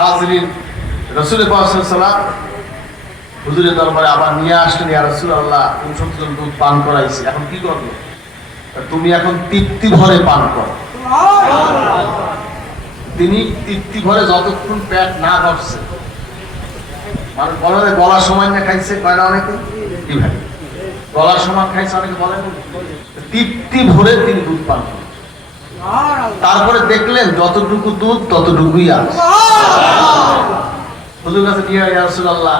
হাজরিন, রাসূল পাক সাল্লাল্লাহু আলাইহি ওয়াসাল্লাম হুজুরের দরবারে আবার নিয়ে আসলেন, ইয়া রাসূলুল্লাহ 69 জন দুধ পান করাইছি, এখন কি করবে? তুমি এখন তৃপ্তি ভরে পান করো। তিনি তৃপ্তি ভরে যতক্ষণ পেট না ভরছে, মানে বলে গলার সময় না খাইছে, কয় না অনেকে কি ভাই গলার সময় খাইছে, অনেকে বলেন তৃপ্তি ভরে তিনি দুধ পান করেন। তারপরে দেখলেন যতটুকু দুধ ততটুকুই আছে। হুজুর কাছে নিয়ে ইয়া রাসূলুল্লাহ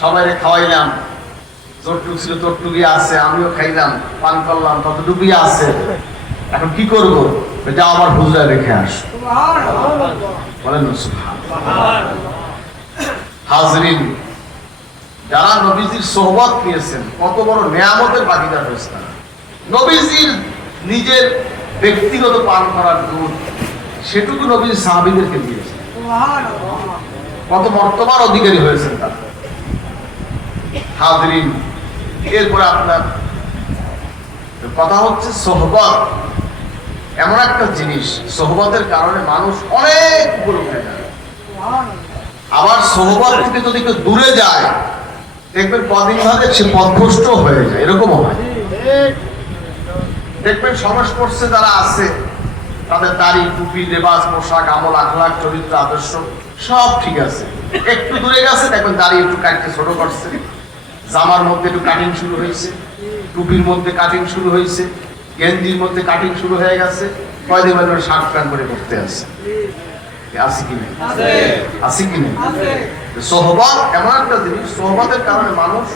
সবাইরে খাওয়াইলাম, যতটুকু ছিল ততটুকুই আছে, আমিও খাইলাম, পান করলাম, ততটুকুই আছে, এখন কি করব? এটা আমার হুজুরে রেখে আস। বলেন না সুবহানাল্লাহ। হাজরিন, যারা নবীজির সোহবত নিয়েছেন কত বড় নেয়ামতের ভাগীদার হয়েছে তারা। নবীজির নিজের ব্যক্তিগত পান করার দুধ সেটুকু নবীর সাহাবীদেরকে দিয়েছেন, কত মর্তবার অধিকারী হয়েছেন তারা। হাজরিন, এরপরে আপনার কথা হচ্ছে সোহবত এমন একটা জিনিস, সোহবতের কারণে মানুষ অনেক উপরে উঠে যায়। আবার সোহবত থেকে যদি কেউ দূরে যায়, দেখবেন কদিন বাদে সে পথভ্রষ্ট হয়ে যায়, এরকমও হয়। দেখবেন সংস্পর্শে যারা আছে তাদের দাড়ি, টুপি, লেবাস, পোশাক, আমল, আখলাক, চরিত্র, আদর্শ সব ঠিক আছে, একটু দূরে গেছে দেখবেন দাড়ি একটু কাটতে ছোট করছে, জামার মধ্যে একটু কাটিং শুরু হয়েছে, টুপির মধ্যে কাটিং শুরু হয়েছে, গেঞ্জির মধ্যে কাটিং শুরু হয়ে গেছে, কয়দিন বাদে শার্ট প্যান্ট করে করতে আছে। আছে কি নেই? আছে কি নেই? সোহবত এমন একটা জিনিস, সোহবতের কারণে মানুষ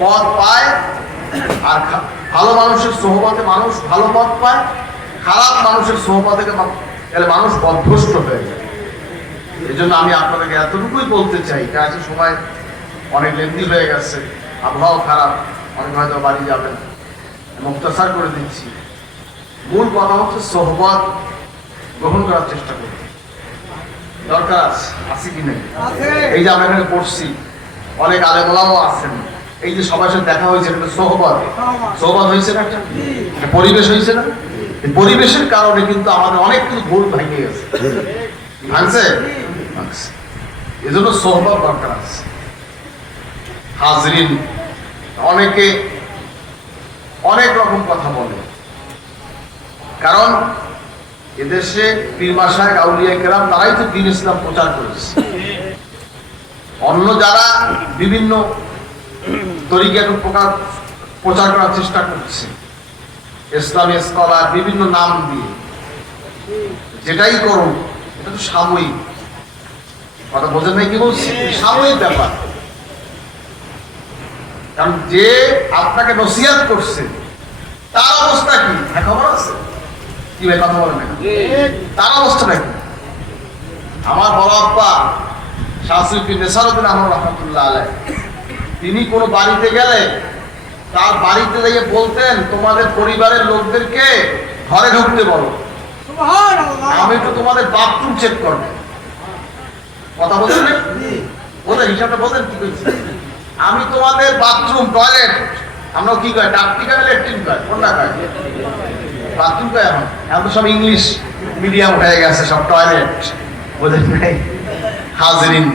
পথ পায়, আর ভালো মানুষের সোহবতে মানুষ ভালো পথ পায়, খারাপ মানুষের সোহবতে গেলে মানুষ পথভ্রষ্ট হয়ে যায়। এই জন্য আমি আপনাদেরকে এতটুকুই বলতে চাই, কাছে সময় অনেক লেন্দি হয়ে গেছে, আবহাওয়া খারাপ, অনেক হয়তো বাড়ি যাবেন, মুক্তাসার করে দিচ্ছি। মূল কথা হচ্ছে সোহবত গ্রহণ করার চেষ্টা করুন। দরকার আছে কি নেই? এই যে আমরা এখানে পড়ছি, অনেক আলেমোলাও আছেন, এই যে সবার সাথে দেখা হয়েছে, এটা সোহবত। সোহবত হয়েছে না, একটা পরিবেশ হয়েছে না? এই পরিবেশের কারণে কিন্তু আমাদের অনেক কিছু ভুল ভেঙে গেছে, ভাঙছে। এই জন্য সোহবত দরকার আছে। হাজরিন, অনেকে অনেক রকম কথা বলে, কারণ এদেশে পীর মাশায়েখ, আউলিয়া কেরাম তারাই তো দ্বীন ইসলাম প্রচার করেছে। অন্য যারা বিভিন্ন তরিকা প্রচার করার চেষ্টা করছে, ইসলামী স্কলার বিভিন্ন নাম দিয়ে, যেটাই করুন এটা তো সাময়িক কথা, বোঝেন নাই কি বলছি? সাময়িক ব্যাপার। কারণ যে আপনাকে নসিহত করছে তার অবস্থা কি খবর আছে? কি ভাই কথা বলেন, তার অবস্থাটা কি? আমার বড় আব্বা শাহসুফি নেসারউদ্দিন আহমদ রহমতুল্লাহ আলাইহি, তিনি কোনো বাড়িতে গেলে তার বাড়িতে গিয়ে বলতেন, তোমাদের পরিবারের লোকদেরকে ঘরে ঢুকতে বলো, আমি একটু তোমাদের বাথরুম চেক করবো। কথা বলছেন না? ওদের হিসাবটা বলতেন কি করছে? আমি তোমাদের বাথরুম, টয়লেট, আমরা কি কয়, ডাক্তি কয়, ল্যাট্রিন কয়, কোনটা কয়? বাথরুম কয়। এখন এখন তো সব ইংলিশ মিডিয়াম হয়ে গেছে, সব টয়লেট, বোঝেন নাই? হাজরিন,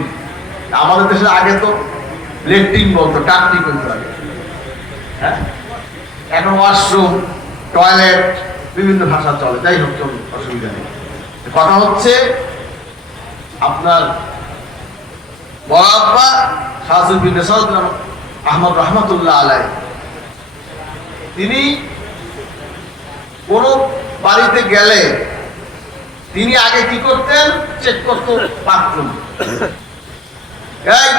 আমাদের দেশে আগে তো ল্যাট্রিন বলতো, ডাক্তি বলতো আগে, হ্যাঁ? এখন ওয়াশরুম, টয়লেট বিভিন্ন ভাষা চলে, যাই হোক চলুন, অসুবিধা নেই। কথা হচ্ছে আপনার বড় আব্বা শাহসুফি নেসারউদ্দিন আহমদ রহমতুল্লাহ আলাইহি, তিনি কোন বাড়িতে গেলে তিনি আগে কি করতেন? চেক করতো বাথরুম। এই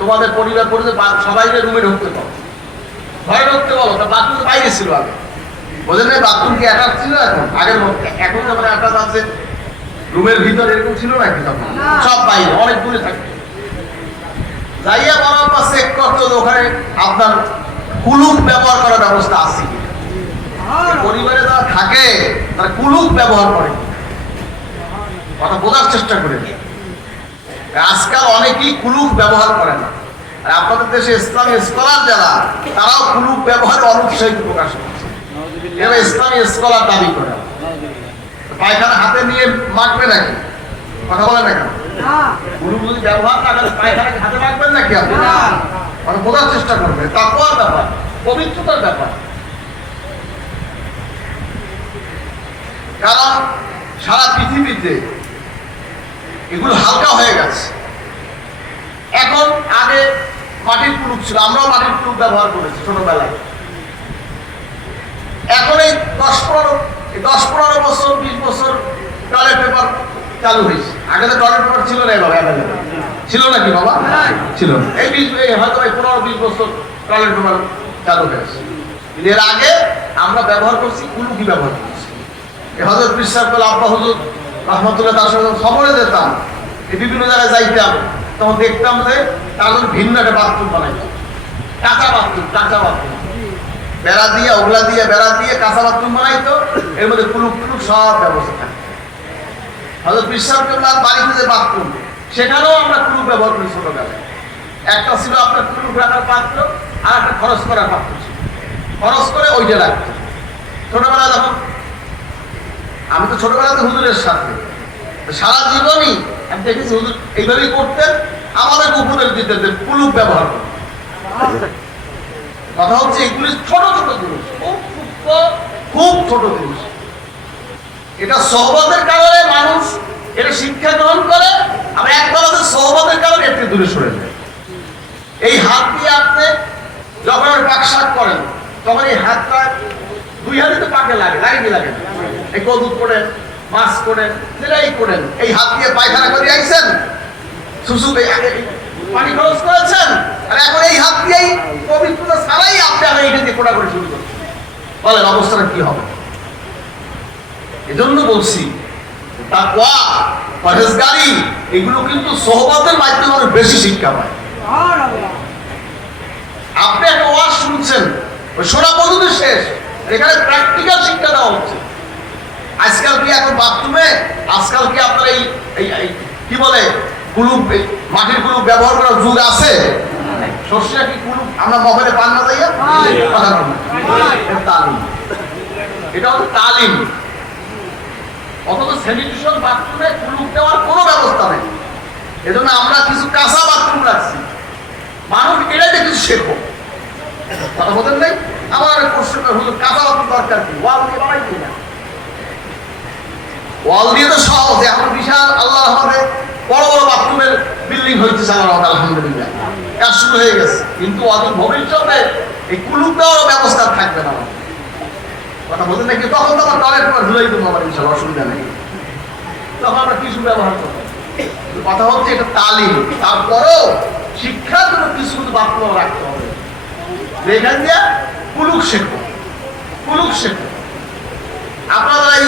তোমাদের পরিবার সবাইকে রুমে ঢুকতে বলো, ঘরে ঢুকতে বলো। বাথরুম বাইরে ছিল আগে, বোঝেন না? বাথরুম কি অ্যাটাচ ছিল এখন? আগের মধ্যে এখন যেমন অ্যাটাচ আছে, রুমের ভিতরে এরকম ছিল নাকি? তখন সব বাইরে, অনেক দূরে থাকতো। যাইয়া বরাবর চেক করতো যে ওখানে আপনার কুলুক ব্যবহার করার ব্যবস্থা আছে কি। পরিবারে যারা থাকে তারা কুলুক ব্যবহার করে, কথা বোঝার চেষ্টা করে। আজকাল অনেকেই কুলুক ব্যবহার করে না, আর আপনাদের দেশে ইসলামী স্কলার যারা, তারাও কুলুক ব্যবহারে অনুৎসাহিত প্রকাশ করছে। এরা ইসলামী স্কলার দাবি করে। পায়খানা হাতে নিয়ে মাখবে নাকি? কথা বলেন না কেন? কুলুপ যদি ব্যবহার না করেন পায়খানা হাতে রাখবেন নাকি আপনি? মানে বোঝার চেষ্টা করবেন, তাকওয়ার ব্যাপার, পবিত্রতার ব্যাপার। কারণ সারা পৃথিবীতে এগুলো হালকা হয়ে গেছে। এখন আগে মাটির কুলুপ ছিল, আমরাও মাটির কুলুপ ব্যবহার করেছি ছোটবেলায়। এখন এই 10-15 বছর 20 বছর টয়লেট পেপার চালু হয়েছে। আগে তো টয়লেট পেপার ছিল না, বাবা অ্যাভেলেবল ছিল নাকি বাবা? ছিল। এই হয়তো 15-20 বছর টয়লেট পেপার চালু হয়েছে। এর আগে আমরা ব্যবহার করছি কুলুকি ব্যবহার করছি। হযরত পীর সাহেব আব্বা হুজুর রহমতুল্লাহ তার সঙ্গে সফরে যেতাম, বিভিন্ন জায়গায় যাইতাম, তখন দেখতাম যে তার জন্য ভিন্ন একটা বাথরুম বানাইতাম, কাঁচা বাথরুম বেড়া দিয়ে, ওগলা দিয়ে, বেড়া দিয়ে কাঁচা বাথরুম বানাইতো। এর মধ্যে কুলুপ সব ব্যবস্থা থাকে। হযরত পীর সাহেব কেবলার বাড়িতে যে বাথরুম, সেখানেও আমরা কুলুপ ব্যবহার করি ছোটবেলায়। একটা ছিল আপনার কুলুপ রাখার পাত্র, আর একটা খরচ করার পাত্র ছিল। খরচ করে ওইটা রাখতো। ছোটবেলায় যখন আমি তো ছোটবেলাতে হুজুরের সাথে সারা জীবনই আমি দেখেছি হুজুর এইভাবেই করতেন, আমাদের উপদেশ দিতেন যে কুলুপ ব্যবহার করতেন। কথা হচ্ছে এগুলি ছোট ছোট জিনিস, খুব ছোট জিনিস। এটা সহবতের কারণে মানুষ এটা শিক্ষা গ্রহণ করে, আবার একবার সহবতের কারণে একটু দূরে সরে যায়। এই হাত দিয়ে আপনি যখন পাক শাক করেন, তখন এই হাতটা দুই হাতে তো পাকে লাগে লাগে এই কদুর করেন, মাছ করেন, যেটাই করেন, এই হাত দিয়ে পায়খানা করে আইছেন, সুসু পানি খরচ করেছেন, আর এখন এই হাত দিয়েই পবিত্রতা ছাড়াই আপনি আমি এটা দিয়ে কোড়া করে শুরু করছেন। বলেন অবস্থাটা কি হবে? এজন্য বলছি তাকওয়া, পরহেজগারি এগুলো কিন্তু সোহবতের মাধ্যমে অনেক বেশি শিক্ষা পায়। আপনি একটা ওয়াজ শুনছেন, ওই শোনা পর্যন্ত শেষ, এখানে প্র্যাকটিক্যাল শিক্ষা দেওয়া হচ্ছে। আজকাল কি এখন বাথরুমে আজকাল কি আপনার এই কি বলে কুলুপ, মাটির কুলুপ ব্যবহার করার যুগ আছে? সর্ষে কি কুলুপ আমরা মোবাইলে পান না যাইয়া কথা বলুন, তালিম, এটা হচ্ছে তালিম। অথচ স্যানিটেশন বাথরুমে কুলুপ দেওয়ার কোনো ব্যবস্থা নেই। এজন্য আমরা কিছু কাঁচা বাথরুম রাখছি, মানুষ এটাতে কিছু শেখো। কথা বলেন নাই? আমার প্রশ্ন হুজুর কাঁচা বাথরুম দরকার কি? ওয়াল দিয়ে বানাই না, ওয়াল দিয়ে তো সহজ। এখন বিশাল আল্লাহ আমাদের বড় বড় বাথরুমের বিল্ডিং হয়েছে, আলহামদুলিল্লাহ কাজ শুরু হয়ে গেছে। কিন্তু অদূর ভবিষ্যতে এই কুলুপ দেওয়ার ব্যবস্থা থাকবে না। কথা বলতে নাকি তখন তো আমার টয়লেট পেপার ঝুলাই দেবো, আমার বিশাল অসুবিধা নেই, তখন আমরা কিছু ব্যবহার করবো। কথা হচ্ছে এটা তালিম। তারপরও শিক্ষার জন্য কিছু বাথরুম রাখতে হবে, এখান দিয়ে কুলুপ শেখো। আপনারা এই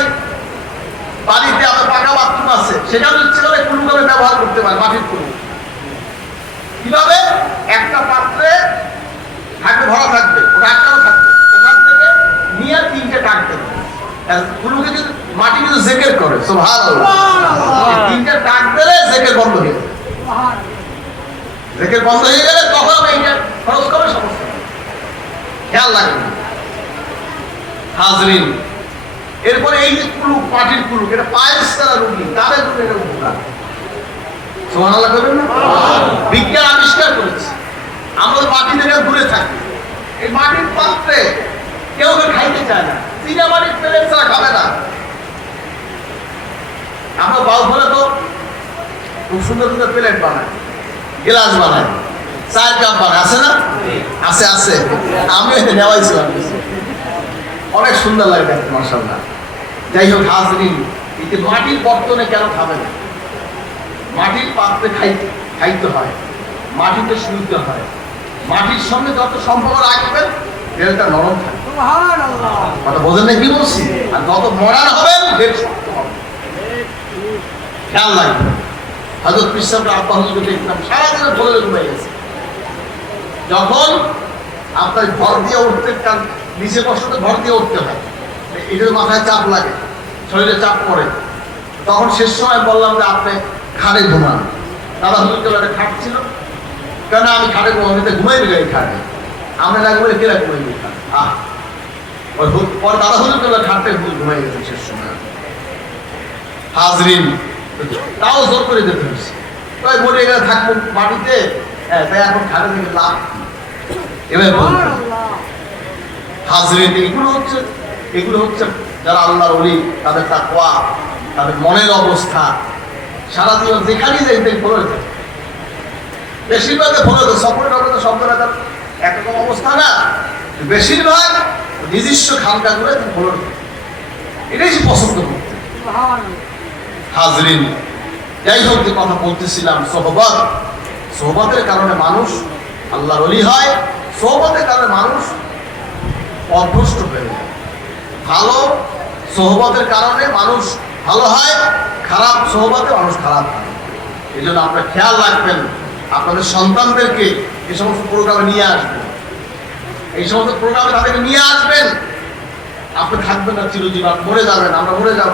বাড়িতে আমার পাকা বাথরুম আছে, সেখানে ইচ্ছে করে কুলুপ আমি ব্যবহার করতে পারি, মাটির কুলুপ। কিভাবে? একটা পাত্রে থাকবে, ভরা থাকবে, ওটা আটকানো থাকবে, ওখান থেকে নিয়ে 3টে টাক দেবে। কুলুপে কিন্তু মাটি কিন্তু জেকের করে, সুবহানাল্লাহ। 3টে টাক দিলে জেকের বন্ধ হয়ে যাবে। জেকের বন্ধ হয়ে গেলে তখন এইটা খরচ করে সমস্যা খেয়াল লাগবে না। হাজরিন, এরপরে এই যে কুলুপ, মাটির কুলুপ, এটা পায়েস তারা রুগী, তাদের জন্য এটা উপকার। সুবহানাল্লাহ করবেন না? বিজ্ঞান আবিষ্কার করেছে আমরা মাটি থেকে দূরে থাকি। এই মাটির পাত্রে কেউ খাইতে চায় না, চীনা মাটির প্লেট ছাড়া খাবে না। আমরা বাউ ফলে তো খুব সুন্দর সুন্দর প্লেট বানায়, গ্লাস বানায়, 4 কাপ বানায়, আছে না? আছে। আমি নেওয়াইছিলাম, অনেক সুন্দর লাগে দেখতে, মাশাআল্লাহ। যাই হোক হাজরিন, এই মাটির বর্তনে কেন খাবে না? মাটির পাত্রে খাইতে হয়, মাটিতে শুইতে হয়। মাটির সঙ্গে যত সম্পর্ক রাখবেন দেহটা নরম থাকে। কথা বোঝেন না কি বলছি? আর যত মরান হবেন দেহ শক্ত হবে। খেয়াল রাখবেন। হযরত পীর সাহেব আব্বা হুজুরকে দেখলাম সারাদিন বলে ঘুমাই গেছে। যখন আপনার ভর দিয়ে উঠতে, নিচে বসতে ভর দিয়ে উঠতে হয়, এটার মাথায় চাপ লাগে, শরীরে চাপ পড়ে, তখন শেষ সময় বললাম যে আপনি খাটে ঘুমান। দাদা হুজুর একটা খাট ছিল, কেন আমি খাটে ঘুমাই দিলে এই খাটে, আমরা না ঘুমাই কেরা ঘুমাই দিই খাট। পরে দাদা হুজুর খাটে ঘুমাই গেছে শেষ সময়। হাজরিন, তাও জোর করে যেতে হয়েছে। তাই মরে গেলে থাকবো মাটিতে, তাই এখন খাটে থেকে লাভ কি? এবার হাজরিন, এগুলো হচ্ছে যারা আল্লাহর ওলি, তাদের তাকওয়া, তাদের মনের অবস্থা। সারা জীবন যেখানেই যাইতে ফলো হতে, বেশিরভাগে ফলো হতো। সফরের অবস্থা সব জায়গায় একরকম অবস্থা না, বেশিরভাগ নিজস্ব খানকাগুলো ফলো হতো, এটাই সে পছন্দ করতে। হাজরিন, যাই হোক, যে কথা বলতেছিলাম, সোহবতের কারণে মানুষ আল্লাহর ওলি হয়, সোহবতের কারণে মানুষ অভ্যস্ত হয়ে যায়। ভালো সোহবতের কারণে মানুষ ভালো হয়, খারাপ সোহবতে মানুষ খারাপ হয়। এই জন্য আপনারা খেয়াল রাখবেন, আপনাদের সন্তানদেরকে এই সমস্ত প্রোগ্রামে নিয়ে আসবেন, এই সমস্ত প্রোগ্রামে তাদেরকে নিয়ে আসবেন। আপনি থাকবেন না চিরজীবন, মরে যাবেন, আমরা মরে যাব,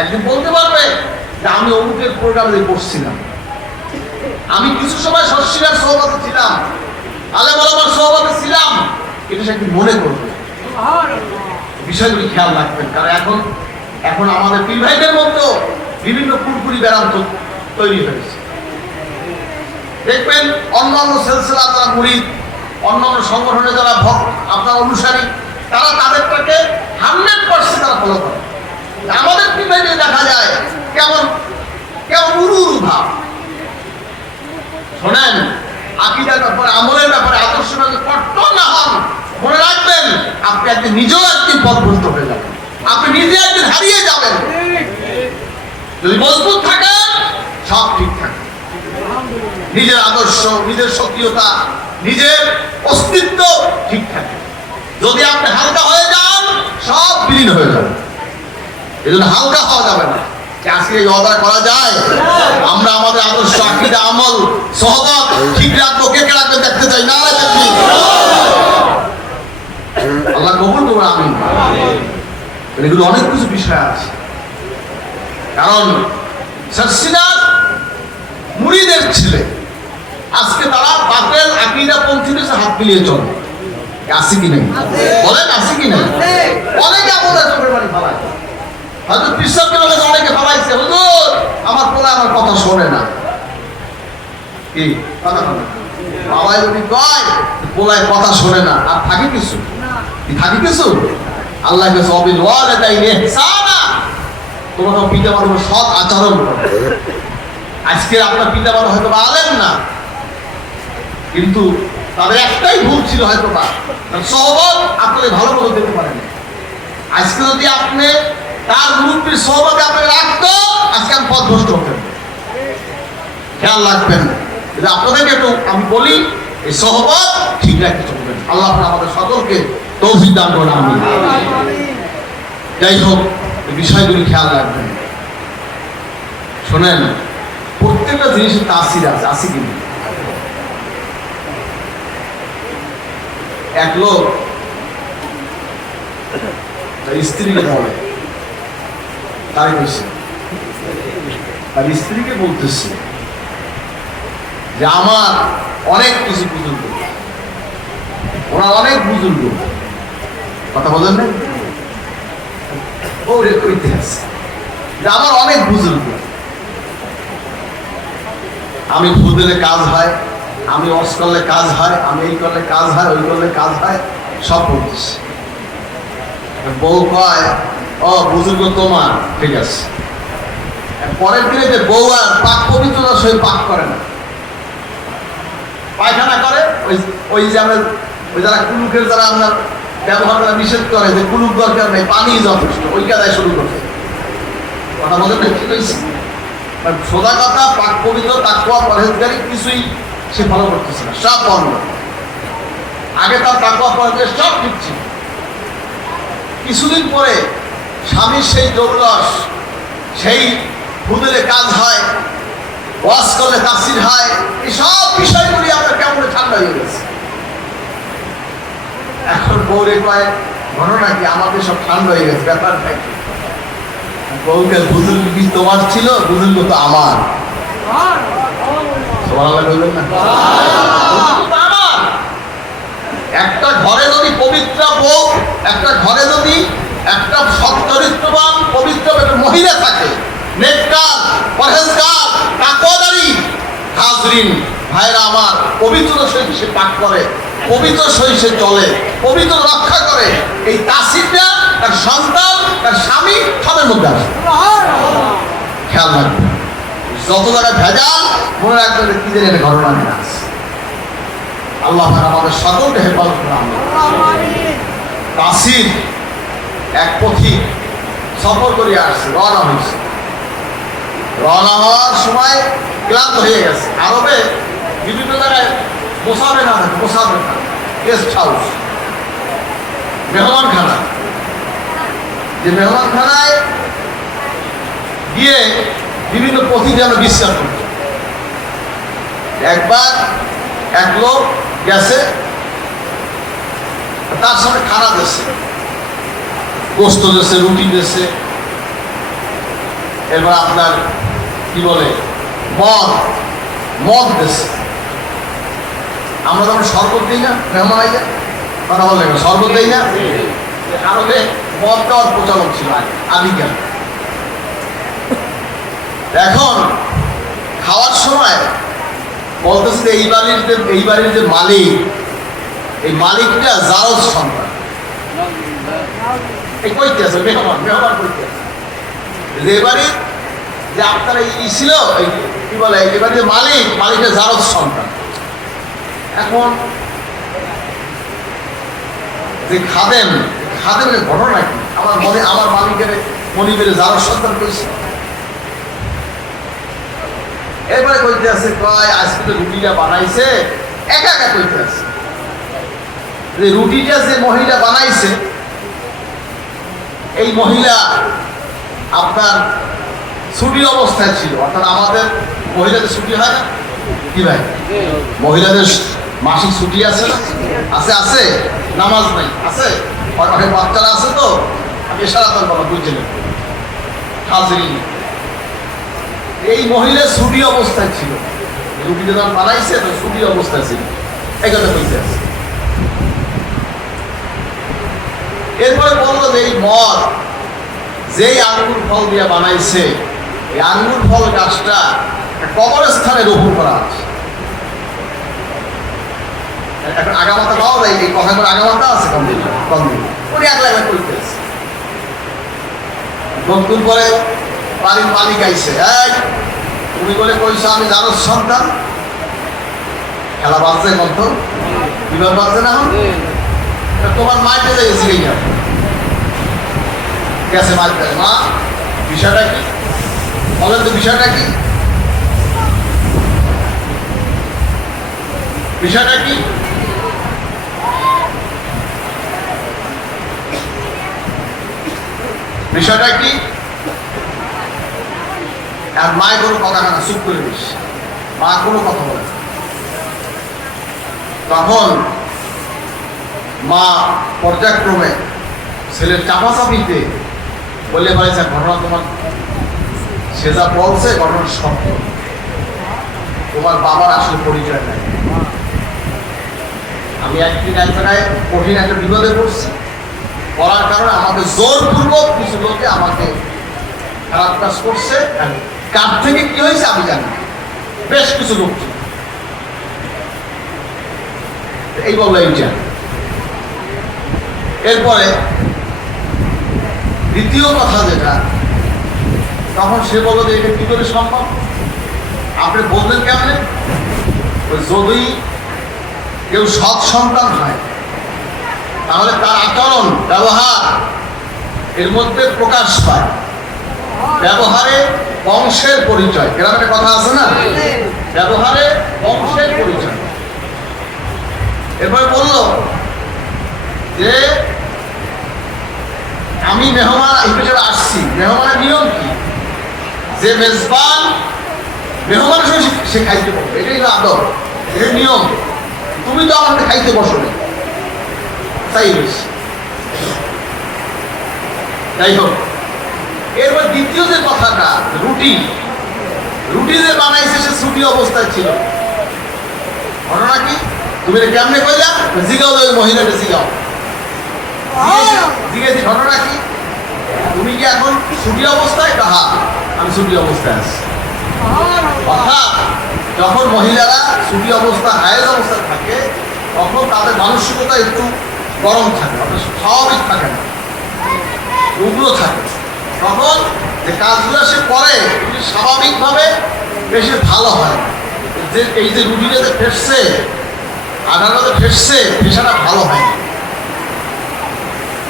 একদিন বলতে পারবে যে আমি অমুকের প্রোগ্রামে পড়ছিলাম, আমি কিছু সময় শশীলার সোহবতে ছিলাম, আলেম ওলামার সোহবতে ছিলাম, এটা সে একদিন মনে করবে। বিষয়গুলি খেয়াল রাখবেন, কারণ এখন আমাদের পীর ভাইদের মধ্যে বিভিন্ন কুরকুরি ব্যারাম তৈরি হয়েছে। দেখবেন অন্যান্য সিলসিলা যারা মুরিদ, অন্যান্য সংগঠনে যারা আপনার অনুসারী, তারা তাদেরটাকে 100% তারা ফলো করে। আমাদের পীর ভাইদের দেখা যায় কেমন উরু ভাব। শোনেন, আকীদার ব্যাপারে, আমলের ব্যাপারে, আদর্শের ব্যাপারে কঠোর না হন, মনে রাখবেন আপনি একদিন নিজেও একদিন পথভ্রষ্ট হয়ে যাবেন, আপনি নিজে একদিন হারিয়ে যাবেন। যদি মজবুত থাকেন সব ঠিক থাকে, নিজের আদর্শ, নিজের সক্রিয়তা, নিজের অস্তিত্ব ঠিক থাকে। যদি আপনি হালকা হয়ে যান, সব বিলীন হয়ে যাবে। এই জন্য হালকা হওয়া যাবে না। আজকে এই অর্ডার করা যায়, আমরা আমাদের আদর্শ, আকীদা, আমল, সোহবত ঠিক রাখবো, কে রাখবে দেখতে চাই না। আল্লাহ কবুল করুন, আমিন। এগুলো অনেক কিছু বিষয় আছে, কারণ শশীনাথ মুরিদের ছেলে, আজকে তারা বাতিল আকীদা পন্থীদের সাথে হাত মিলিয়ে চলে। আছে কি নেই বলেন? আছে কি নেই? অনেকে আমাদের চোখের বাড়ি ফালায়, হয়তো পিসাবকে অনেকে ফালাইছে, হুজুর আমার পোলা আমার কথা শোনে না। কি কথা শোনে? বাবাই যদি কয় পোলায় কথা শোনে না, আর থাকে কিছু? থাকে কিছু? আল্লাহ কাছে অবিল ওয়ালিদাইনি ইহসানা, তোমরা পিতা মাতার সৎ আচরণ করো। আজকে আপনার পিতা মাতা হয়তো আলেম না, কিন্তু তাদের একটাই ভুল ছিল হয়তো বা সোহবত আপনাদের ভালো মতো দিতে পারেন। আজকে যদি আপনি তার মুরব্বীর সোহবতে আপনাকে রাখতো, আজকে আমি পথভ্রষ্ট হতেন। খেয়াল রাখবেন, আপনাদেরকে একটু আমি বলি, এই সোহবত ঠিক রাখতে চলবেন। আল্লাহ আমাদের সকলকে তৌফিক দান করুন, আমিন। যাই হোক, এই বিষয়গুলি খেয়াল রাখবেন। শোনেন, প্রত্যেকটা জিনিসের তাসির আছে, আছে কি? এক লোক তার স্ত্রীকে বলে, তার স্ত্রীকে বলতেছে যে আমার অনেক কিছু বুজুর্গ, ওরা অনেক বুজুর্গ, কথা বলেন না, ওরে কইতে আছে যে আমার অনেক বুজুর্গ, আমি ফুদিলে কাজ হয়, আমি অস করলে কাজ হয়, আমি এই করলে কাজ হয়, ওই করলে কাজ হয়, সব করতেছি। বউ কয়, ও বুজুর্গ তোমার, ঠিক আছে। পরের দিনে যে বউ আর পাক পবিত্রতা সই পাক করে না, পায়খানা করে, ওই যে আমরা ওই যারা কুলুকের যারা আপনার ব্যবহার করা নিষেধ করে, যে কুলুক দরকার নেই, পানি যথেষ্ট, ওই কাদায় শুরু করছে। কথা বলতে ঠিক হয়েছে? সোজা কথা, পাক পবিত্র, তাকওয়া, পরহেজগারি কিছুই সে ফলো করতেছে না, সব বন্ধ। আগে তার তাকওয়া, পরহেজগারি সব ঠিক ছিল। কিছুদিন পরে স্বামীর সেই জৌলস, সেই ফুদিলে কাজ হয়, ওয়াজ করলে তাফসীর হয়, এই সব বিষয়গুলি আপনার কেমন ঠান্ডা হয়ে গেছে। এখন বউরে কয়, ঘটনা কি? আমাদের সব ঠান্ডা হয়ে গেছে, ব্যাপারটা কি? বউকে, বুজুর্গ কি তোমার ছিল? বুজুর্গ তো আমার। একটা ঘরে যদি পবিত্র বউ, একটা ঘরে যদি একটা সচ্চরিত্রবান পবিত্র একটা মহিলা থাকে, নেককার, পরহেজগার, তাকওয়াদারী। হাজরিন ভাইরা আমার, পবিত্র সহিত সে পাক করে, পবিত্র সহিত সে চলে, পবিত্র রক্ষা করে। এই তাসিরটা তার সন্তান, তার স্বামী সবের মধ্যে আসে। খেয়াল রাখবেন, যত জায়গায় ভেজাল মনে রাখবেন কি যেন একটা ঘটনা নিয়ে আসে। আল্লাহ আমাদের সকলকে হেফাজত করে। তাসির এক পথিক সফর করে আসছে, রওনা হয়েছে। রওনা হওয়ার সময় ক্লান্ত হয়ে গেছে। আরবে বিভিন্ন জায়গায় বসাবে না থাকে, বসাবে না, গেস্ট হাউস, মেহমানখানা। যে মেহমানখানায় গিয়ে বিভিন্ন পথিক যেন বিশ্বাস করছে। একবার এক লোক গেছে, তার সামনে খানা দিয়েছে, গোস্ত দিয়েছে, রুটি দিয়েছে, এবার আপনার কি বলে মদ দিয়েছে। আমরা যখন শরবত দিই না মেহমান আইলে, কথা বললেন শরবত দিই না, আরবে মদ দেওয়ার প্রচলন ছিল আদিকাল। এখন খাওয়ার সময় বলতেছে যে এই বাড়ির যে মালিক, এই মালিকটা জারজ সন্তান। এই কইতে আছে মেহমান কইতে আছে যে এবারে যে আপনার এই ছিল কি বলে, এবারে যে মালিকটা জারজ সন্তান। এখন যে খাদেমের ঘটনা কি, আমার মালিকের মনিবের জারজ সন্তান কইছে। এরপরে কইতে আছে কয় আজকে তো রুটিটা বানাইছে, একা একা কইতে আছে যে রুটিটা যে মহিলা বানাইছে, এই মহিলা আপনার ছুটি অবস্থায় ছিল। অর্থাৎ আমাদের মহিলাদের ছুটি হয় না কি ভাই, মহিলাদের মাসিক ছুটি আছে না, আছে নামাজ নাই, আছে অনেক বাচ্চারা আছে। তো আমি সারাতন বাবা বুঝছিলেন হাজিরিন, এই মহিলা ছুটি অবস্থায় ছিল, রুটি যখন বানাইছে তো ছুটি অবস্থায় ছিল, এই কথা বলতে আছে। এরপরে বললো যে এই মদ যেই আঙ্গুর ফল দিয়ে বানাইছে, এই আঙ্গুর ফল গাছটা কবরস্থানে রোপণ করা আছে। এখন আগামাতা পাওয়া যায়, এই কথাগুলো আগামাতা আছে কম দিন উনি এক লাইনে করতে আছে। নতুন করে বাড়ির মালিক আইছে, তুমি বলে কইছো আমি জারজ সন্তান, খেলা বাজছে কত বিবাহ বাজছে না, তোমার মাইতে যাইছি গেছে মাইতে, মা বিষয়টা কি বলেন তো, বিষয়টা কি, বিষয়টা কি? বিষয়টা কি? আর মায়ের কোনো কথা না, চুপ করে দিস, মা কোনো কথা বলে। তখন মা পর্যায়ক্রমে ছেলের চাপাচাপিতে বলে বলেছে ঘটনা তোমার সে যা বলছে ঘটনার সত্য, তোমার বাবার আসলে পরিচয় নাই। আমি একদিন এক জায়গায় কঠিন একটা বিপদে পড়ছি, পড়ার কারণে আমাকে জোরপূর্বক কিছু লোকে আমাকে খারাপ কাজ করছে। কার থেকে কি হয়েছে আমি জানি, বেশ কিছু লোক এই বললো এইটা। এরপরে দ্বিতীয় কথা যেটা, তখন সে বললো যে এটা কি করে সম্ভব, আপনি বললেন কেমনে? যদি কেউ সৎ সন্তান হয় তাহলে তার আচরণ ব্যবহার এর মধ্যে প্রকাশ পায়, ব্যবহারে বংশের পরিচয়, গ্রামের কথা আছে না, ব্যবহারে বংশের পরিচয়। এরপরে বলল যে আমি মেহমান হিসেবে আসছি, মেহমানের নিয়ম কি, যে মেজবান মেহমানের সঙ্গে সে খাইতে পারবে, এটাই না আদব, এটাই নিয়ম। তুমি তো আমাকে খাইতে বসো না, তাই হয়েছে। যাই হোক, এরপর দ্বিতীয় যে কথাটা, রুটি যে বানাইছে সে ছুটি অবস্থায় ছিল। ঘটনা কি, তুমি কেমনে কইলা, জিগাও ওই মহিলাটা জিগাও, জিজ্ঞেস ঘটনা কি, তুমি কি এখন ছুটি অবস্থায়? হ্যাঁ। আমি ছুটি অবস্থায় আছি। অর্থাৎ যখন মহিলারা ছুটি অবস্থা হায়েজ অবস্থা থাকে তখন তাদের মানসিকতা একটু গরম থাকে, স্বাভাবিক থাকে না, উগ্র থাকে। তখন যে কাজগুলো সে করে স্বাভাবিকভাবে বেশি ভালো হয়। যে এই যে রুটিনে যে ফেসছে, আধারতে ফেসছে, পেশাটা ভালো হয়।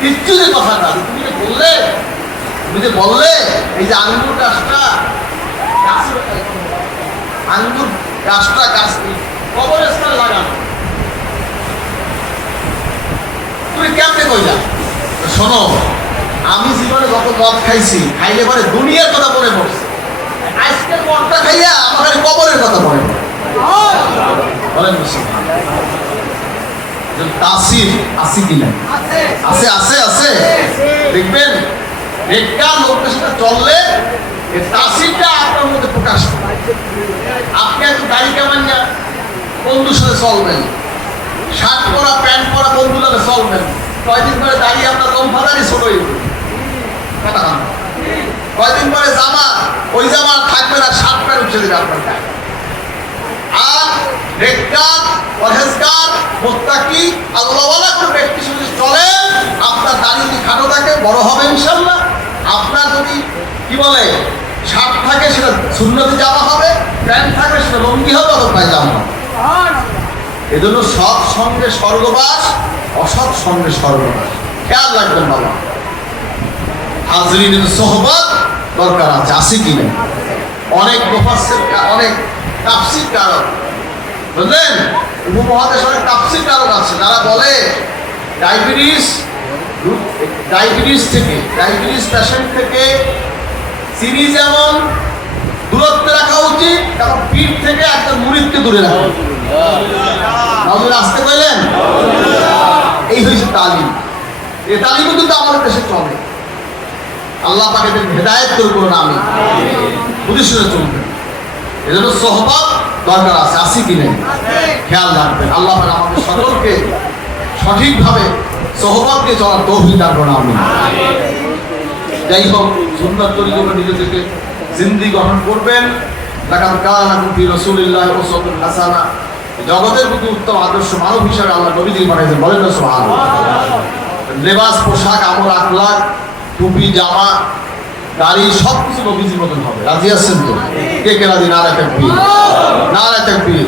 কিচ্ছু যে কথাটা তুমি যে বললে এই যে আঙ্গুর গাছটা গাছ কবরের স্থানে লাগানো, তুমি কেমনে কইলা? শোনো, আমি জীবনে যত মদ খাইছি, খাইলে পরে দুনিয়ার কথা মনে পড়ছে, আজকের মদটা খাইয়া আমার কবরের কথা মনে পড়ে। বলেন তাসির আছে কিনা? আছে আছে আছে। দেখবেন বেকার লোকের সাথে চললে এই তাসিরটা আপনার মধ্যে প্রকাশ পায়। আপনি একটু গাড়ি কেমন না বন্ধুর সাথে চলবেন, শার্ট পরা প্যান্ট পরা বন্ধুর সাথে চলবেন, কয়দিন পরে দাঁড়িয়ে আপনার লম্ফাদারি ছোট হয়ে যাবে। কয়দিন পরে জামা, ওই জামা থাকবে না, শার্ট প্যান্ট উঠে দেবে আপনার গায়ে। আর বেকার পরহেজগার মুত্তাকি আল্লাহওয়ালা কোনো ব্যক্তি যদি চলেন, আপনার দাড়ি যদি খাটো থাকে বড় হবে ইনশাআল্লাহ। আপনার যদি কি বলে শার্ট থাকে সেটা সুন্নতি জামা হবে, প্যান্ট থাকে সেটা লুঙ্গি হবে অথবা পায়জামা হবে। এজন্য সৎ সঙ্গে স্বর্গবাস, অসৎ সঙ্গে স্বর্গবাস, খেয়াল রাখবেন বাবা। হাজরিনের সোহবত দরকার আছে, আছে কি না? অনেক মুফাসসির, অনেক তাফসীর কারক, বুঝলেন, উপমহাদেশ অনেক তাফসীর কারক আছে যারা বলে ডায়াবেটিস পেশেন্ট থেকে চিনি যেমন দূরত্বে রাখা উচিত, তেমন পিঠ থেকে একজন মুরিদকে দূরে রাখা উচিত। আসতে পারলেন? এই হয়েছে তালিম। এই তালিম কিন্তু আমাদের দেশে চলে। আল্লাহ পাক এদের হেদায়েত করুন, আমি বুঝে শুনে চলবেন। এজন্য সোহবত দরকার আছে, আছে কি নেই খেয়াল রাখবেন। আল্লাহ পাক আমাদের সকলকে সঠিকভাবে সোহবত দিয়ে চলার তৌফিক দান করুন, আমিন। যাই হোক, সুন্নাত তরিকা নিজেদেরকে জিন্দেগি গঠন করবেন। লাকাদ কানা লাকুম ফি রাসূলিল্লাহি উসওয়াতুন হাসানাহ। জগতের প্রতি উত্তম আদর্শ মানব হিসেবে আল্লাহ নবীজি পাঠিয়েছেন, বলেন না সুবহানাল্লাহ। লেবাস, পোশাক, আমল, আখলাক, টুপি, জামা, দাড়ি সবকিছু নবীজির মতন হবে। রাজি আছেন তো? কে কে রাজি? নারায়ে তাকবীর, নারায়ে তাকবীর।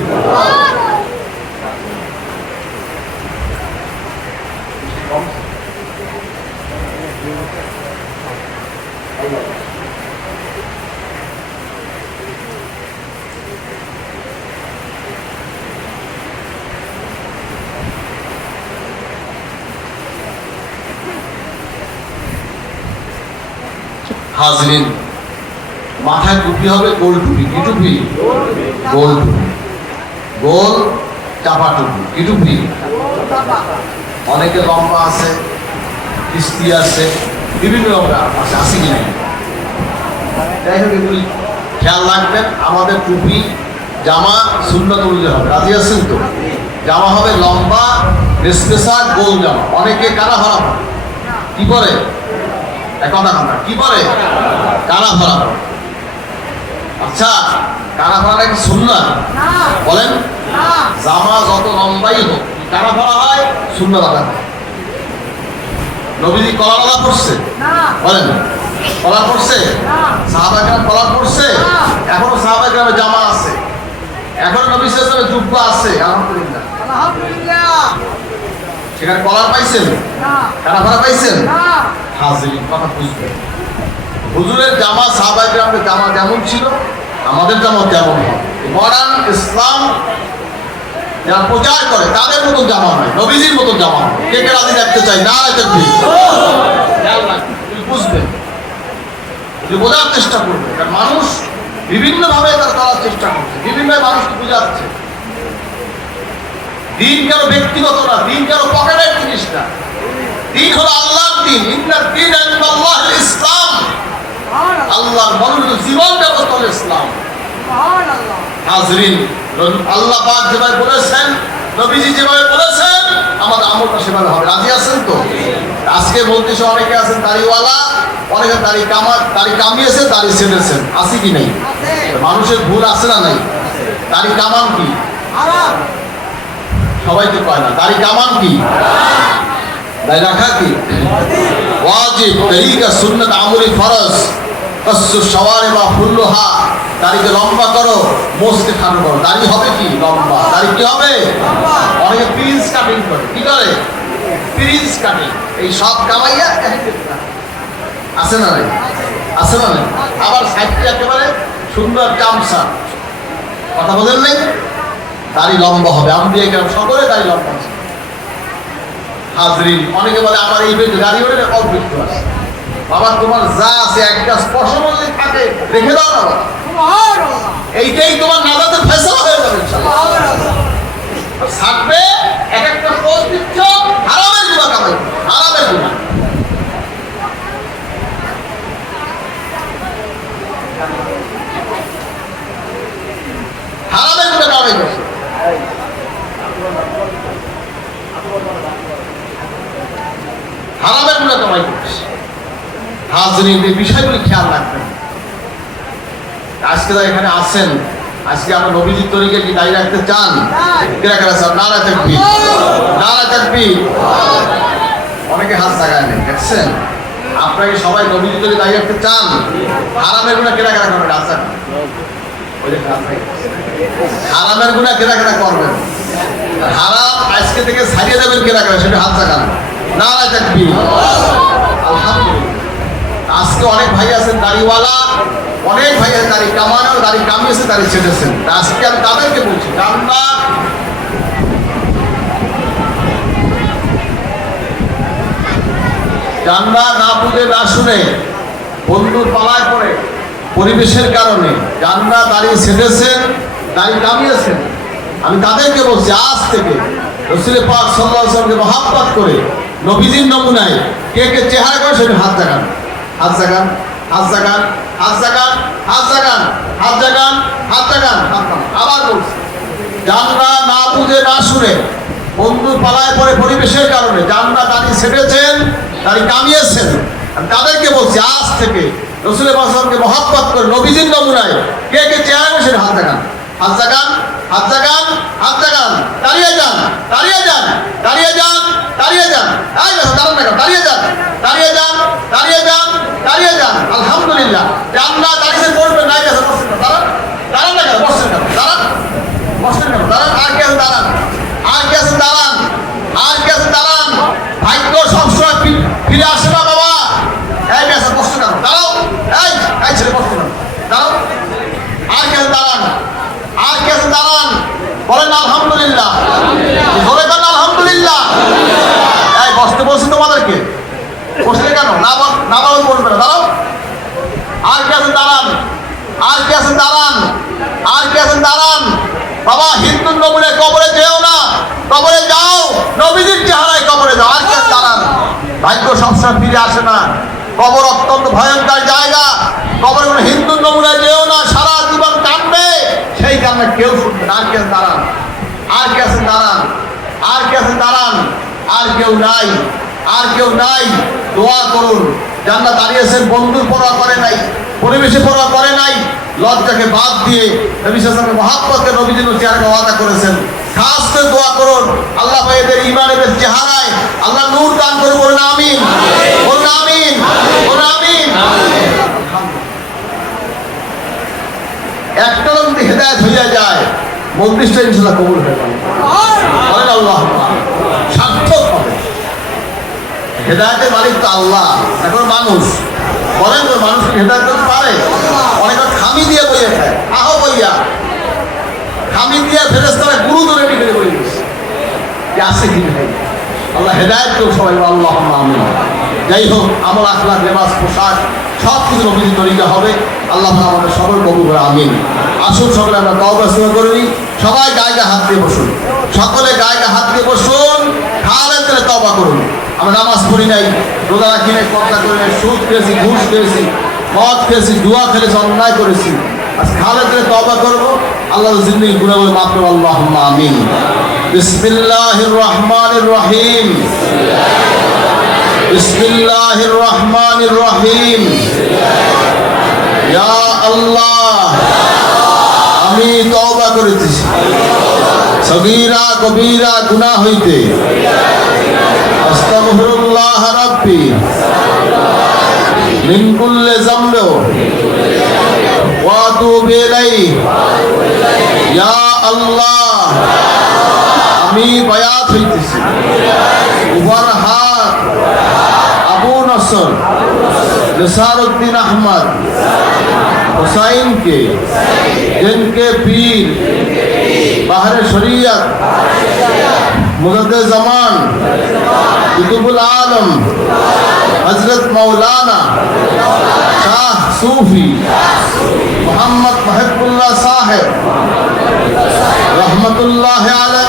হাজরিন, মাথায় টুপি হবে গোল টুপি। কি টুপি? গোল টুপি, গোল চাপা টুপি। কি টুপি? অনেকে লম্বা আছে, কিস্তি আছে, বিভিন্ন রকম আছে, আছে কি নাই? যাই হোক, এগুলি খেয়াল রাখবেন। আমাদের টুপি, জামা সুন্নাত অনুযায়ী হবে। রাজি আছেন তো? জামা হবে লম্বা, রেসপেসা, গোল জামা। অনেকে কানা ভরা কি করে? কথা কি বলে? কানা ভরা। আচ্ছা, কানা ভরা কি সুন্নাত? বলেন, জামা যত লম্বাই হোক, কানা ভরা হয়, সুন্নাত আদায় হয়। নবীজি কলার পড়ছে? বলেন, কলার পড়ছে? সাহাবায়ে কেরাম কলার পড়ছে? এখনো সাহাবায়ে কেরামের জামা আছে, এখনো নবী সাল্লাল্লাহু আলাইহি ওয়াসাল্লামের জুব্বা আছে। আলহামদুলিল্লাহ, আলহামদুলিল্লাহ। সেখানে কলার পাইছেন? কানা ভরা পাইছেন? হাজিরিন, কথা বুঝবেন। হুজুরের জামা, সাহাবায়ে কেরামের জামা যেমন ছিল, আমাদের জামা তেমন হবে। মডার্ন ইসলাম যারা প্রচার করে তাদের মতো জামা নয়, নবীজির মতো জামা হবে। কে কে রাজি রাখতে চাই? নারায়ে তাকবীর। বুঝবেন, বোঝার চেষ্টা করবে। কারণ মানুষ বিভিন্নভাবে তার করার চেষ্টা করছে, বিভিন্নভাবে মানুষকে বোঝাচ্ছে। দিন কারো ব্যক্তিগত না, দিন কারো পকেটের জিনিস না। দিন হলো আল্লাহর দিন। ইন্নাদ দীন ইনদাল্লাহিল ইসলাম। আল্লাহর মনোনীত জীবন ব্যবস্থা হলো ইসলাম। সুবহানাল্লাহ। হাজরিন, আল্লাহ পাক যেভাবে বলেছেন নবীজি যেভাবে বলেছেন আমাদের আমলটা সেভাবে হবে। রাজি আছেন তো? আজকে বলতেছে অনেকে আছেন দাড়িওয়ালা, অনেকে দাড়ি কামিয়েছে, দাড়ি ছেড়েছেন, আছে কি নাই? মানুষের ভুল আছে না নাই? দাড়ি কামান কি? সবাই তো কয় না। দাড়ি কামান কি? দাড়ি রাখা কি ওয়াজিব, তরিকা, সুন্নাত, আমলি ফরজ। কসু সওয়ারে বা ফুল্লুহা, দাড়িকে লম্বা করো, মোজকে খাটো করো। দাড়ি হবে কি? লম্বা। দাড়ি কি হবে? অনেকে প্রিন্স কাটিং করে। কি করে? Prince cutting. এই সব কামাইয়া আছে না নাই? আছে না নাই? আবার সাইডটা একেবারে সুন্দর চামচা। কথা বলেন নাই? দাড়ি লম্বা হবে। আমি এখানে সকলে দাড়ি লম্বা আছে। হাজরিন, অনেকে বলে আমার এই গাড়ি ওঠে অল্প একটু আছে। বাবা তোমার যা আছে একটা স্পর্শ যদি থাকে রেখে দাও না বাবা, এইটাই তোমার নাজাতের ফয়সালা হয়ে যাবে ইনশাআল্লাহ। থাকবে এক একটা পোস্ট দিচ্ছ, হারামের গুনাহ কামাই, হারামের গুনাহ। হারামের গুনাহ কামাই করছে। হারামের গুনাহ কামাই করছে। হাজরিন, এই বিষয়গুলি খেয়াল রাখবেন। আজকে যারা এখানে আছেন, আজকে আমরা নবীজির তরিকে কি দাঁড়িয়ে রাখতে চান? নারায়ে তাকবীর, নারায়ে তাকবীর। অনেকে হাত জাগায় নেই, দেখছেন? আপনাকে সবাই নবীজির তরিকে দাঁড়িয়ে রাখতে চান? হারামের গুনাহ কেনাকাটা করবেন। আছেন হারামের গুনাহ কেনাকাটা করবেন। হারাম আজকে থেকে ছাড়িয়ে দেবেন কেনাকাটা, সেটা হাত জাগান। নারায়ে তাকবীর। আলহামদুলিল্লাহ। আজকে অনেক ভাই আছেন দাড়িওয়ালা, অনেক ভাই আছেন দাড়ি কামানো, দাড়ি কামিয়েছে, দাড়ি ছেড়েছেন। আজকে আমি তাদেরকে বলছি, জানলা না বুঝে না শুনে, বন্ধুর পালায় পড়ে, পরিবেশের কারণে জানলা দাঁড়িয়ে ছেড়েছেন, দাড়ি কামিয়েছেন। আমি তাদেরকে বলছি, আজ থেকে রাসূল পাক সাল্লাল্লাহু আলাইহি ওয়াসাল্লামকে মহব্বত করে নবীজির নমুনায় কে কে চেহারা করে সেটা হাত জাগান, হাত জাগান, হাত জাগান, হাত জাগান, হাত জাগান, হাত জাগান, হাত জাগান। আবার বলছি, জানলা না বুঝে না শুনে, বন্ধু পালায় পড়ে পরিবেশের কারণে জানলা দাঁড়িয়ে ছেড়েছেন, দাড়ি কামিয়েছেন। আমি তাদেরকে বলছি, আজ থেকে রাসূল পাক সাল্লাল্লাহু আলাইহি ওয়াসাল্লামকে মহব্বত করে নবীজির নমুনায় কে কে চেহারা করে সেটা হাত জাগান, হাত জাগান, হাত জাগান, হাত জাগান। দাঁড়িয়ে যান, দাঁড়িয়ে যান, দাঁড়িয়ে যান, দাঁড়িয়ে যান। দাঁড়ান না, দাঁড়িয়ে যান, দাঁড়িয়ে যান, দাঁড়িয়ে যান, দাঁড়িয়ে যান। আলহামদুলিল্লাহ। জানলা দাঁড়িয়ে পড়বেন, নাই গেছে বসছেন না, দাঁড়ান, দাঁড়ান না কেন, বসছেন কেন, দাঁড়ান, বসছেন কেন, দাঁড়ান। আর কে আছে দাঁড়ান, আর কে আছে দাঁড়ান, আর কে আছে দাঁড়ান। ভাগ্য সবসময় ফিরে আসে না বাবা। এই গেছে বসছেন কেন, দাঁড়াও, এই ছেলে বসছেন কেন, দাঁড়াও। আর কে আছে দাঁড়ান, আর কে আছে দাঁড়ান। বলেন আলহামদুলিল্লাহ, বলে কেন আলহামদুলিল্লাহ। এই বসতে বলছি তোমাদেরকে, বসলে কেন, না বলেন বলবে না, দাঁড়াও। আর কে আছেন দাঁড়ান, আর কে আছেন দাঁড়ান, আর কে আছেন দাঁড়ান। বাবা হিন্দুর নমুনায় কবরে যেও না, কবরে যাও নবীজির চেহারায়, কবরে যাও। আর কে আছেন দাঁড়ান। ভাগ্য সবসময় ফিরে আসে না, কবর অত্যন্ত ভয়ঙ্কর জায়গা। কবরে কোনো হিন্দুর নমুনায় যেও না, সারা জীবন কাঁদবে, সেই কান্না কেউ শুনবে না। আর কে আছেন দাঁড়ান, আর কে আছেন দাঁড়ান, আর কে আছেন দাঁড়ান। আর কেউ নাই, আর কেউ নাই। দোয়া করুন। জান্নাত দাঁড়িয়েছেন, বন্ধুর পরোয়া করে নাই, পরিবেশে পরোয়া করে নাই, লজ্জাকে বাদ দিয়ে নবী সাল্লাল্লাহু আলাইহি ওয়াসাল্লামের মহব্বতকে নবীজির চেহারাকে ওয়াদা করেছেন। খাস করে দোয়া করুন, আল্লাহ ভাই এদের ঈমানের চেহারায় আল্লাহ নূর দান করে। বলুন আমিন, বলুন আমিন, বলুন আমিন। একটা যদি হেদায়েত হইয়া যায়, মজলিসটা ইনশাআল্লাহ কবুল হয়ে যাবে। বলেন আল্লাহ, সার্থক হবে। হেদায়েতের মালিক তো আল্লাহ, এখন মানুষ। বলেন তো, মানুষ কি হেদায়েত করতে পারে? অনেক খামি দিয়ে বইয়ে খায়, আহ বইয়া খামি দিয়ে ফেরেশতারা গুরু ধরে নিয়ে বই গেছে। আছে কি ভাই? আল্লাহ হেদায়েত করুন সবাই, আল্লাহুম্মা আমিন। যাই হোক, আমল, আখলাক, লেবাস, পোশাক সব কিছু নবীজির তরিকা হবে। আল্লাহ আমাদের সবার কবুল করে আমিন। আসুন সকলে আমরা তওবা শুরু করে নিই। সবাই গায়ে হাত দিয়ে বসুন, সকলে গায়ে হাত দিয়ে বসুন। খালেদ করে তওবা করুন। আমরা নামাজ পড়ি নাই, রোজা রাখি নাই, কথা করি নাই, সুদ খেয়েছি, ঘুষ খেয়েছি, মদ খেয়েছি, জুয়া খেলেছি, অন্যায় করেছি। আজ খালেদ করে তওবা করবো। আল্লাহ জিন্দেগি গুনাহগুলো মাফ করুন। আল্লাহুম্মা আমিন। বিসমিল্লাহির রহমানির রহিম বিসমিল্লাহির রহমানির রহিম। ইয়া আল্লাহ, আমি তওবা করিতেছি সগীরা কবীরা গুনাহ হইতে। আস্তাগফিরুল্লাহ রাব্বি মিন কুল্লি যামবি ওয়া আতুবু ইলাইহি। ইয়া আল্লাহ, আমি বায়াত হইতেছি উবারহাত আবু নসর নিসারউদ্দিন আহমদ हुसैन के जिनके पीर बाहर शरीयत मुजद्दिद ज़मान कुतुबुल आलम हजरत मौलाना शाह सूफी मोहम्मद महबूबुल्लाह साहिब रहमतुल्लाह अलैह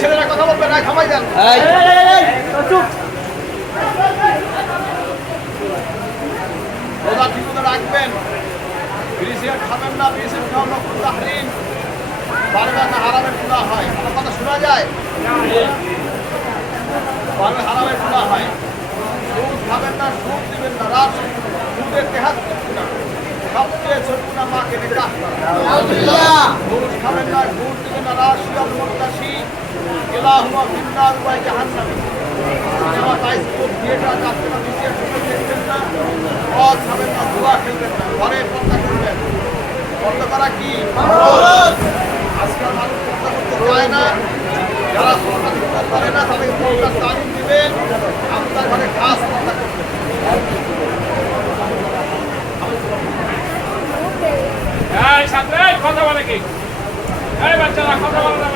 ছেলেরা কথা বলবেন না, খামাই যান। রোজা ঠিক মতো রাখবেন, বিড়ি খাবেন না, বিড়ি খাওয়ানো তাহরিম, বারবার না হারামের গুনাহ হয়। আমার কথা শোনা যায়? বারবার হারামের গুনাহ হয়। সুদ খাবেন না, সুদ দিবেন না, রাত সুদের তেহাত না, সবচেয়ে ছোট গুনাহ মাকে নিকাহ করা। ঘুষ খাবেন না, ঘুষ দিবেন না, রাত শিয়াল মুরতাশি ইলাহুমা ফিন্নার ওয়া জাহান্নাম। আমার বাইসপোর্ট থিয়েটার কাছে না, বিশেষ শুনে দেখবেন না, মদ খাবেন না, জুয়া খেলবেন না, ঘরে পর্দা করবেন। পর্দা করা কি ফরজ? আজকাল মানুষ পর্দা করতে চায় না। যারা পর্দা করতে পারে না তাদেরকে পর্দার তালিম দিবেন, আপনার ঘরে খাস পর্দা করবেন। এই সাথে কথা বলে কি? এই বাচ্চারা কথা বলে না।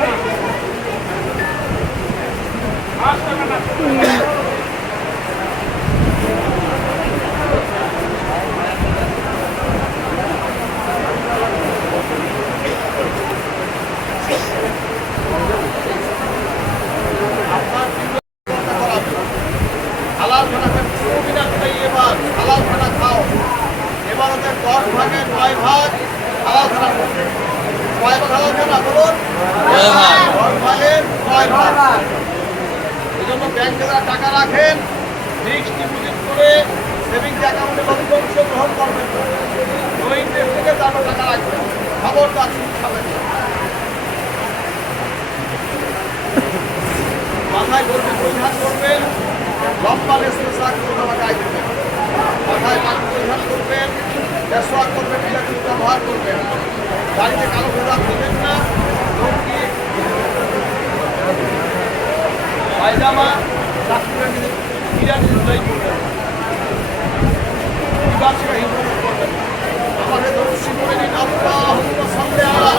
টাকা রাখেন, ফিক্সড ডিপোজিট করে সেভিংস অ্যাকাউন্টে অংশ গ্রহণ করবেন। ওই ইন্টারেস্ট থেকে তারপর টাকা রাখবেন। খবরদার সুদ খাবেন না। মাথায় করবেন, পরিধান করবেন, লম্বা লেসা গায়ে দেবেন। মাথায় পাখি পরিধান করবেন, মেসওয়াক করবেন, ইলেকট্রিক ব্যবহার করবেন। গাড়িতে কালো প্রদান দেবেন না। পায়জামা চাকরিরা নিজে ইরানি জুলাই করবেন, বিবাসীরা হিন্দু করবেন। আমাদের দর্শী করে দিন আল্লাহুম্মা সাল্লি আলা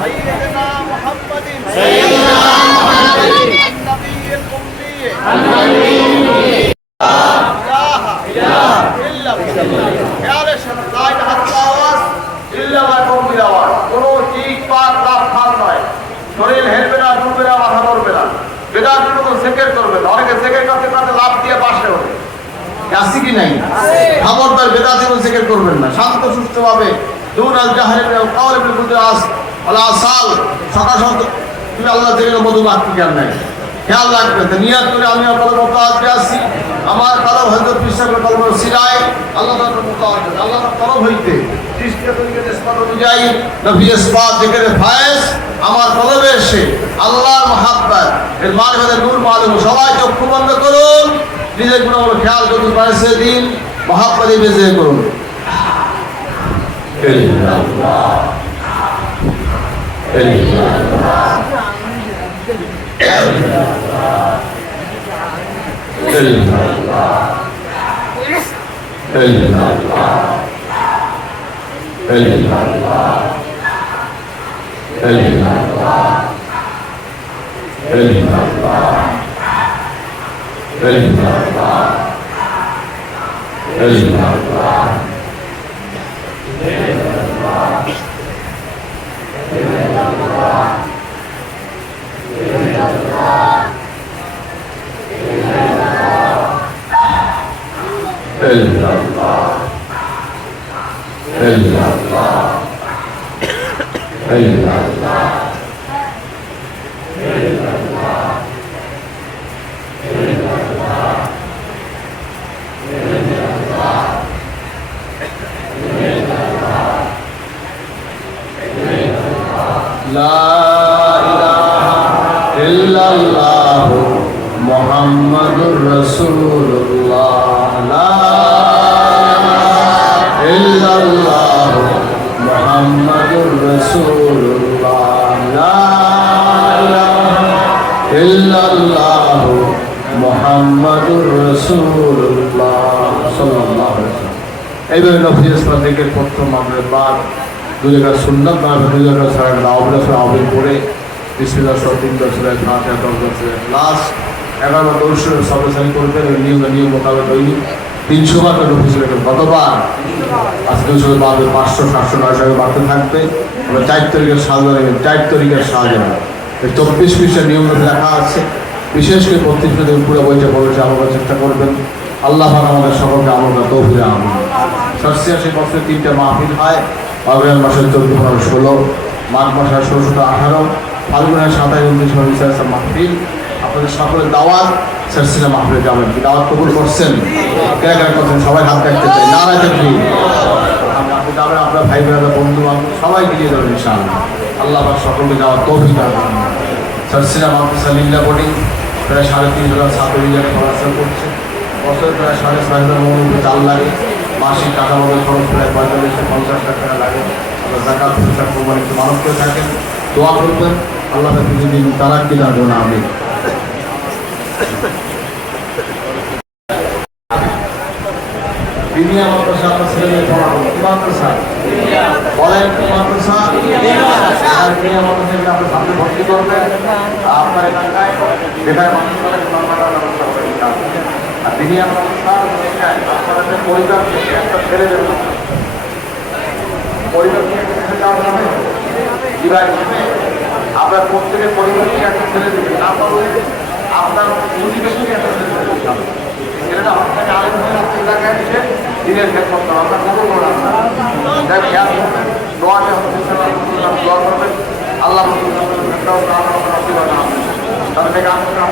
সাইয়্যিদিনা মুহাম্মাদিন আন-নাবিয়্যিল উম্মি খেয়ালের সাথে লা ইলাহা ইল্লাল্লাহ ইল্লাল্লাহ কওমিল আওয়াজ। কোনো ঠিক পাক লাভ খান নয়। শরীর হেলবে না, ডুববে না, মাথা নড়বে না। বেদাতের মতো জিকির করবে না। অনেকে জিকির করতে করতে লাভ দিয়ে পাশে ওঠে, আছে কি নাই? খবরদার বেদাতের মতো জিকির করবেন না। শান্ত সুস্থভাবে দুন আল জাহরি বিল কাওলি বিল কুদরাস ওয়ালা আসাল সকাল সন্ত তুমি আল্লাহ থেকে মধু বাকি জ্ঞান নাই। খেয়াল রাখবেন। তো নিয়াত করে আমি আপনাদের মুতাআজ্জিব আছি। আমার কালাম হযরত বিশ্বকর কলম সিরায় আল্লাহ তাআলার মুতাআজ্জিব, আল্লাহর তরফ হইতে সৃষ্টির নিসবত অনুযায়ী নবী ইসবাত জিকির ফায়েজ আমার কলবে এসে আল্লাহর মহাব্বত এর মারিফতের নূর মালুম। সবাই চক্ষু বন্ধ করুন, নিজের গুণগুলো খেয়াল করুন। পারে দিন মহাব্বতে বেজে করুন। মুহাম্মাদুর রাসূলুল্লাহ, লা ইল্লাল্লাহ মুহাম্মাদুর রাসূলুল্লাহ, লা ইল্লাল্লাহ মুহাম্মাদুর রাসূলুল্লাহ সাল্লাল্লাহু আলাইহি ওয়াসাল্লাম। এইভাবে নবী ইসলামের প্রথম আমাদের বার দুই জায়গা সুন্নাত না দুই জায়গা সারা আউবের পরে বিসমিল্লাহ সহ 3 দশরের ফাতিহা 10 দশরের ক্লাস 11 দশরের সবসাই করবেন। ওই নিয়ম মোতাবেক ওই 300 বার করে নফিসের কতবার আজকে 200 বাড়বে, 500 700 900 বাড়তে থাকবে। আমরা 4 তারিখের সাজানো 4 তারিখের সাজানো 24 পৃষ্ঠার নিয়ম লেখা আছে। বিশেষ করে 32 পৃষ্ঠা পুরো বইটা পড়েছে আমার চেষ্টা করবেন। আল্লাহ আমাদের সকলকে আমরা তৌফিক আমিন। 86 বছরে 3টা মাহফিল হয়। অগ্রহায়ণ মাসের 14, 15, 16, মাঘ মাসের 16, 17, 18, ফাল্গুনের 27, 29 মাহফিল। আপনাদের সকলের দাওয়াত সারসিনা মাহফিলে যাবেন। কি দাওয়াত কবুল করছেন? কেন করছেন? সবাই হাত রাখতে চাই। নারায় তাকবীর। আপনি যাবেন, আপনার ভাই বোনেরা বন্ধু বান্ধব সবাইকে নিয়ে যাবেন ইনশাআল্লাহ। আল্লাহ আমার সকলকে যাওয়ার তৌফিক দান করুন। সারসিনা মাহফিল লিল্লাহ বোর্ডিং প্রায় 3.5 ছাত্র মিলিয়ন পড়াশোনা করছে। বছরে প্রায় 6.5 মৌলবী চাল লাগে। মাসিক টাকা মতো খরচ প্রায় 45-50 লাখ টাকা লাগে। আমরা জাকাত ফিতরা কোরবানি একটু মানুষ করে থাকেন, দোয়া করবেন। আল্লাহ প্রতিদিন তারাক্কি দান করুন। আমিন। বিনিয়া মাদ্রাসা আপনার ছেলেমেয়ে পড়াবো। কি মাদ্রাসা বলেন? কি মাদ্রাসা? বিনিয়া মাদ্রাসা আপনার সামনে ভর্তি করবেন। আপনার এলাকায় যেখানে মানুষ করে ব্যবস্থা করে দিতে হবে। আর বিনিয়া মাদ্রাসা আপনাদের পরিবার থেকে একটা ছেলে দেবে, পরিবার নিয়ে একটা যাওয়া যাবে বিবাহ হিসেবে আপনার প্রত্যেকের পরিবার থেকে একটা ছেলে দেবে। তারপরে আপনার প্রতিবেশীকে একটা ছেলে দেবে। ছেলেটা আপনাকে আরেক হয়ে আপনার এলাকায় এসে দিনের ক্ষেত্র করতে হবে। আপনার কবল করবেন না খেয়াল করবেন, দোয়াটা হচ্ছে দোয়া করবেন। আল্লাহ তাহলে আপনার